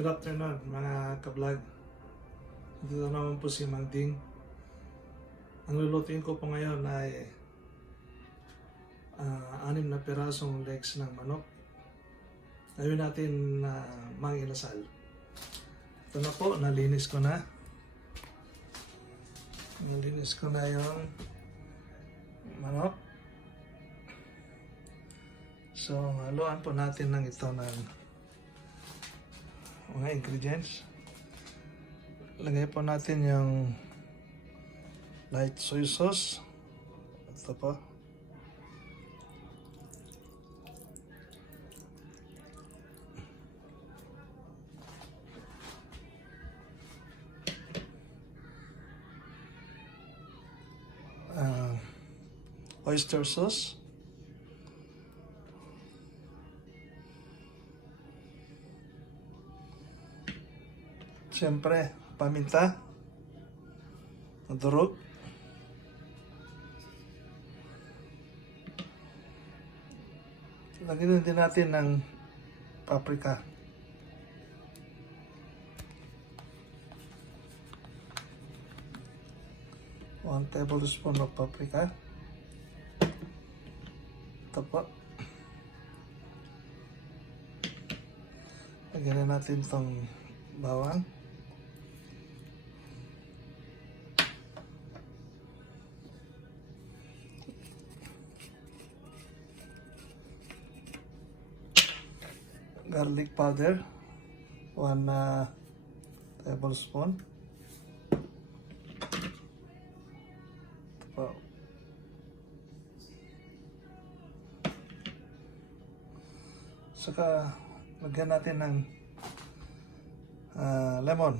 Good afternoon mga ka-vlog. Dito naman po si Mang Ding. Ang lulutuin ko po ngayon ay 6 na pirasong legs ng manok. Gawin natin manginasal. Ito na po, nalinis ko na. Nalinis ko na yung manok. So, haluan po natin ng ito ng mga ingredients. Lagay po natin yung light soy sauce. Ito po. Oyster sauce. Siyempre, paminta, durog, lagyan din natin ng paprika. One tablespoon of paprika. Ito po. Lagyan natin itong bawang. Garlic powder, 1 tablespoon. Saka lagyan natin ng lemon.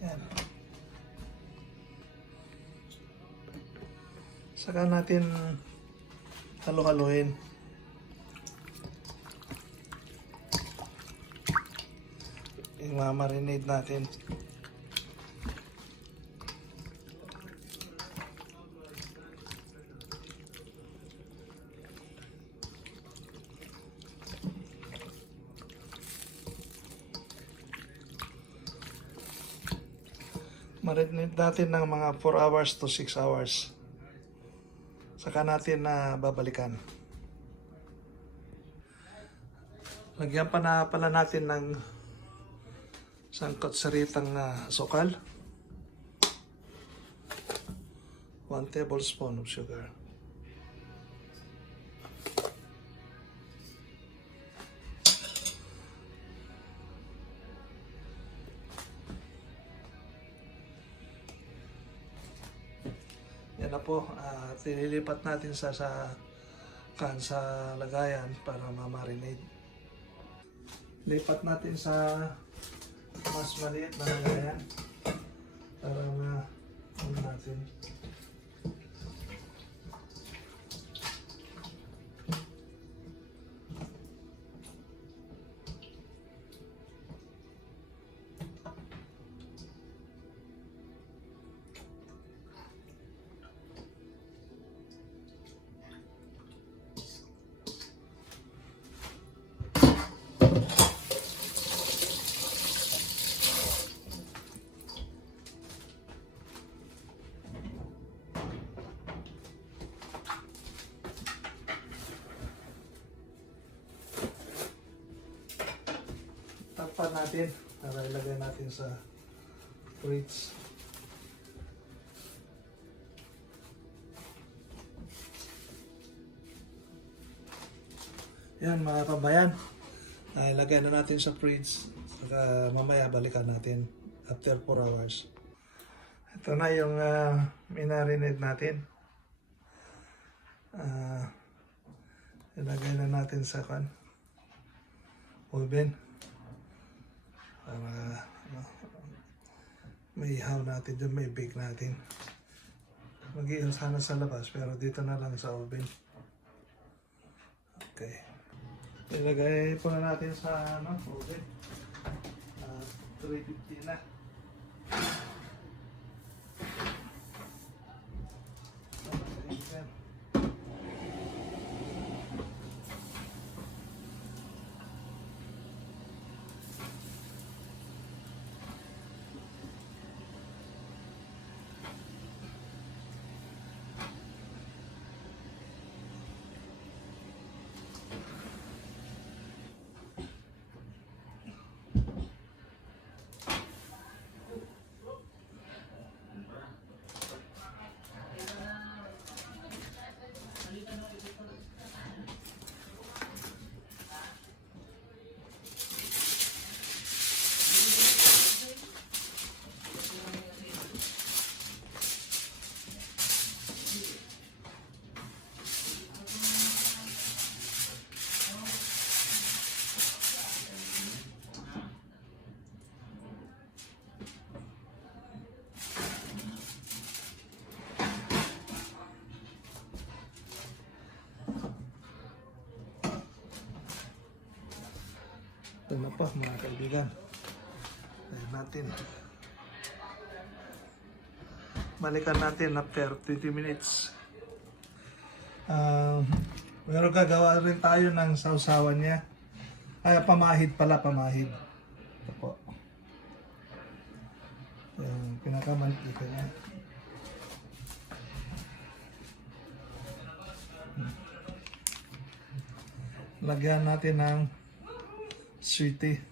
Yan. Saka natin halo-haloin. I-marinate natin. Marinate natin ng mga 4 hours to 6 hours. Saka natin babalikan. Lagyan pa na pala natin ng sangkot saritang asukal. 1 tablespoon of sugar. Yan na po, tinilipat natin sa lagayan para ma-marinate. Lipat natin sa mas maliit na lagayan para natin. Takpan natin para ilagay natin sa fridge. Yan mga kabayan, ilagay na natin sa fridge. Saka mamaya balikan natin after 4 hours. Ito na yung minarinate natin. Ilagay na natin sa oven. Para may ihaw natin dyan, may bake natin. Mag-ihaw sana sa labas pero dito na lang sa oven. Okay. Ilagay po na natin sa oven. 350 na. Ito na po mga kaibigan. Ayan natin. Balikan natin after 20 minutes. Pero gagawa rin tayo ng sausawan niya. Ay, pamahid pala, pamahid. Ito po. Yung pinakamantika niya. Lagyan natin ng sweetie.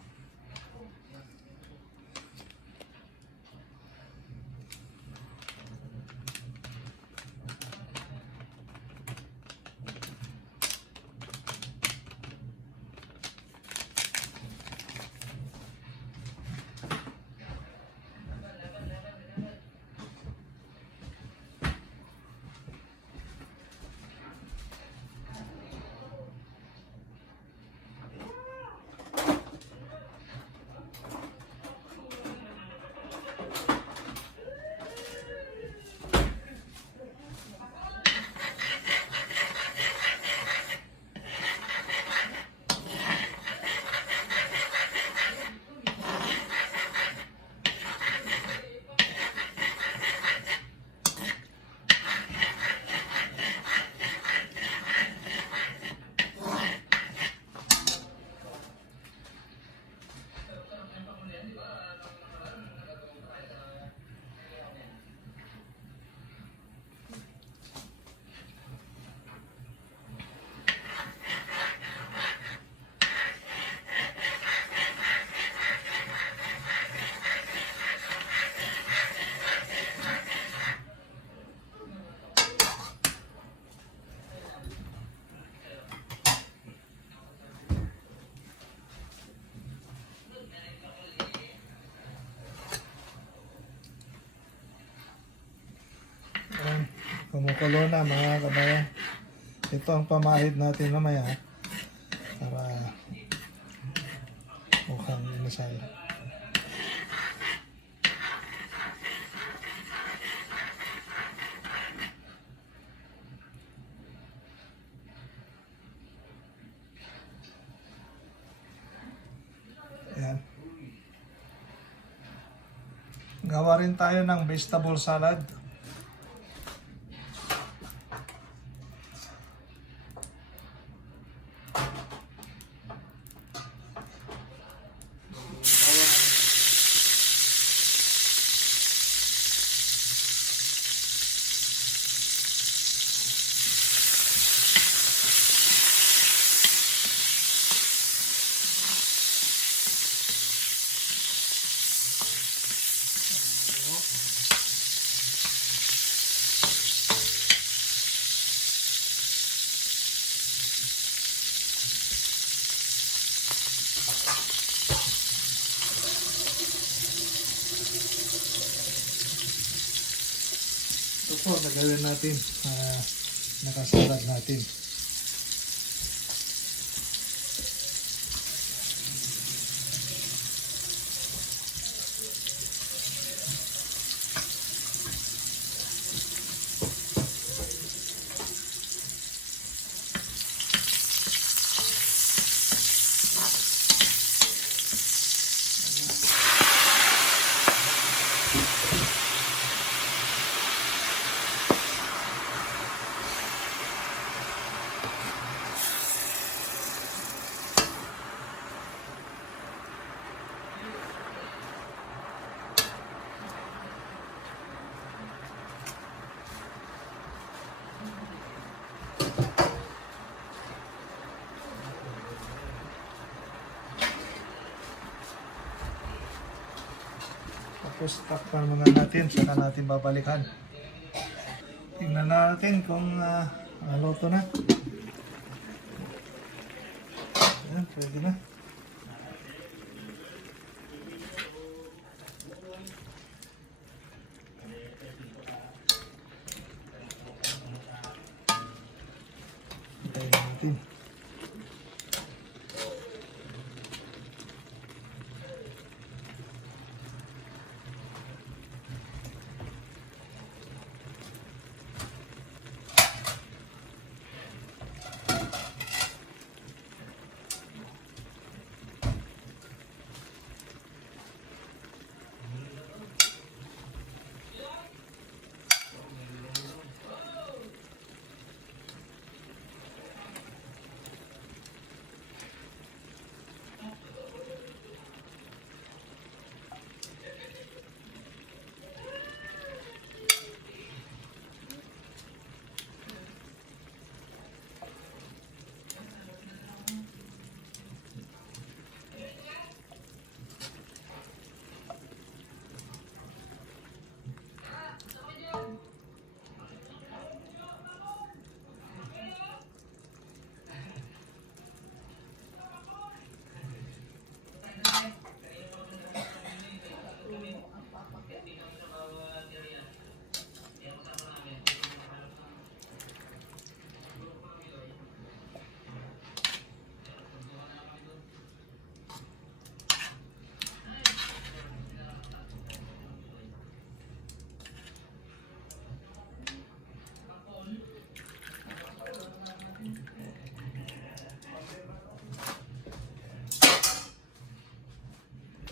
Kumukulo na mga kabayan. Ito ang pamahid natin mamaya para mukhang inasal. Ayan. Gawa rin tayo ng vegetable salad. Ito po, nagawin natin, nakasalad natin. Tapos takpan muna natin, saka natin babalikan. Tingnan natin kung luto na. Ayan, pwede na. Hintayin natin.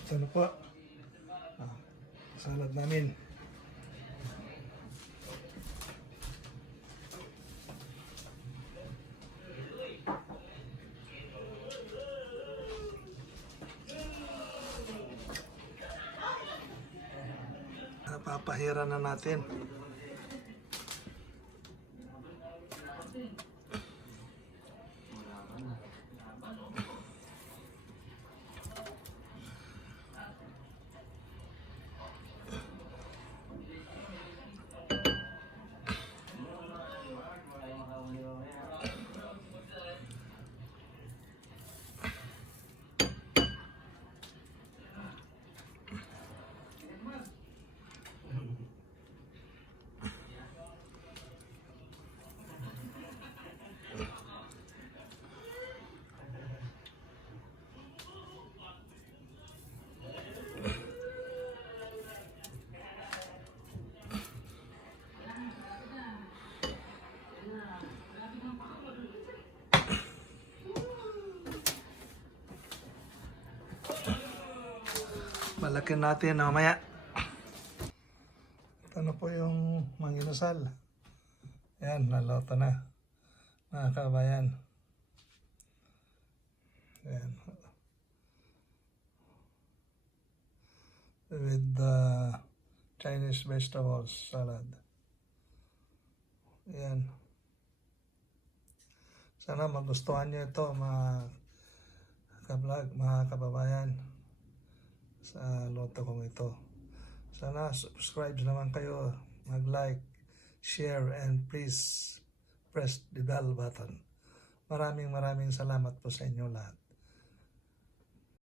Ito na po. Salad namin. Papahira na natin. Balakin natin mamaya. Ito na po yung manginasal. Ayan, naloto na. Mga kabayan. Ayan. With the Chinese vegetables salad. Ayan. Sana magustuhan nyo ito mga ka-vlog, mga kababayan, sa loto kong ito. Sana subscribe naman kayo, mag-like, share, and please press the bell button. Maraming salamat po sa inyo lahat.